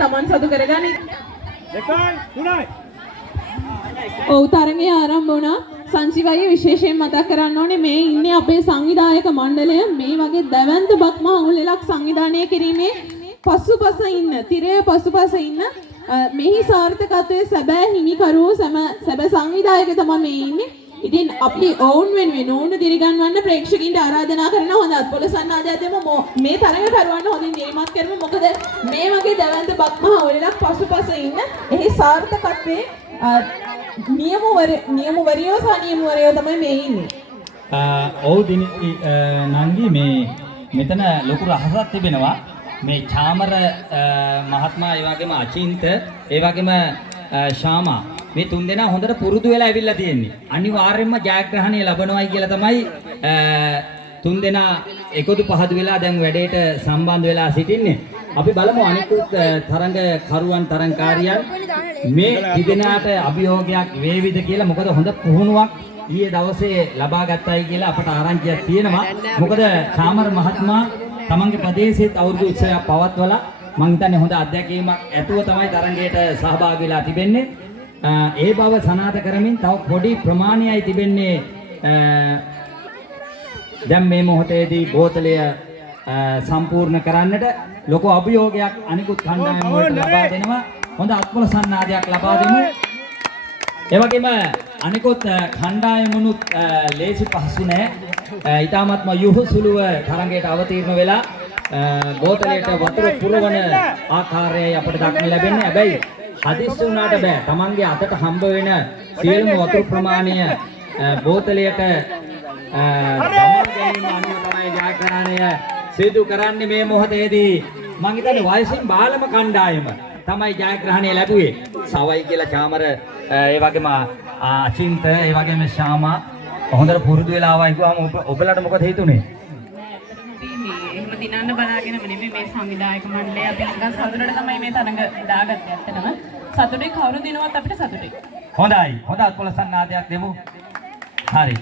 තමන් සතු කරගනි. දෙකයි තුනයි. ඔව් තරඟය ආරම්භ වුණා. සංජීවයි විශේෂයෙන් මතක් කරන්න ඕනේ මේ ඉන්නේ අපේ සංවිධායක මණ්ඩලය මේ වගේ දැවැන්ත බක් මහවුලක් සංවිධානය කිරීමේ පසුපස ඉන්න, තිරය පසුපස ඉන්න මෙහි සාර්ථකත්වයේ සැබෑ හිමිකරුවෝ සැබෑ සංවිධායක තමයි මේ ඉන්නේ. ඉතින් අපි ඔවුන් වෙනුවෙන් ඕන දිරිගන්වන්න ප්‍රේක්ෂකින්ට ආරාධනා කරන හොඳ අත්පොලසන්නාදයක් දෙමු මේ තරඟකරුවන්ට හොඳින් නිර්මාත් කරමු. මොකද මේ වගේ දැවැන්ත බක් මහවුලක් පසුපස ඉන්න එහි සාර්ථකත්වයේ නියමුවරියෝ සහ නියමුවරයෝ තමයි මේ ඉන්නේ. ඔව් නංගි මේ මෙතන ලොකු රහසක් තිබෙනවා. මේ චාමර මහත්මයා ඒ වගේම අචින්ත ඒ වගේම ශාමා මේ තුන්දෙනා හොඳට පුරුදු වෙලා ඇවිල්ලා තියෙන්නේ. අනිවාර්යයෙන්ම ජයග්‍රහණය ලබනවායි කියලා තමයි තුන්දෙනා එකතු පහදු වෙලා දැන් වැඩේට සම්බන්ධ වෙලා සිටින්නේ. අපි බලමු අනිකුත් තරඟ කරුවන් තරඟකාරියන් මේ දෙදෙනාට අභියෝගයක් වේවිද කියලා. මොකද හොඳ පුහුණුවක් ඊයේ දවසේ ලබා ගත්තයි කියලා අපට ආරංචියක් තියෙනවා. මොකද චාමර මහත්මයා තමන්ගේ ප්‍රදේශයේත් අවුරුදු උත්සවයක් පවත්වලා මම හිතන්නේ හොඳ අත්දැකීමක් ඇතුව තමයි තරඟයට සහභාගී වෙලා තිබෙන්නේ. ඒ බව සනාථ කරමින් තව පොඩි ප්‍රමාණයයි තිබෙන්නේ. දැන් මේ මොහොතේදී බෝතලය සම්පූර්ණ කරන්නට ලොකු අභියෝගයක් අනිකුත් කණ්ඩායම් වලට ලබා දෙනවා. හොඳ අත්පොල සන්නාදයක් ලබා දෙමු. ඒ වගේම අනිකුත් කණ්ඩායමුනුත් ලේසි පහසු නැහැ. ඊටාත්ම යොහුසුලුව තරඟයට අවතීර්ණ වෙලා බෝතලයට වතුර පුරවන ආකාරයයි අපිට දක්න ලැබෙන්නේ. හැබැයි හදිස්සි වුණාට බෑ. Tamange අතට හම්බ වෙන සියලුම වතුර ප්‍රමාණය බෝතලයට සමාන ගැනීම අනුව තමයි ජයග්‍රහණය සිදු කරන්නේ. මේ මොහොතේදී මම හිතන්නේ වයසින් බාලම කණ්ඩායම තමයි ජයග්‍රහණය ලැබුවේ. සවයි කියලා චාමර ඒ වගේම අචින්ත ඒ වගේම ශාමා හොඳට පුරුදු වෙලා ආවා කිව්වම ඔබලට මොකද හිතුනේ? එහෙම දිනන්න බලාගෙනම නෙමෙයි මේ සංවිධායක මණ්ඩලය අපි නිකන් සතුටට තමයි මේ තරඟ දාගත්තේ. ඇත්තටම සතුටේ කවුරු දිනුවත් අපිට සතුටේ. හොඳයි. හොඳ අත්පොල සන්නාදයක් දෙමු. හරි.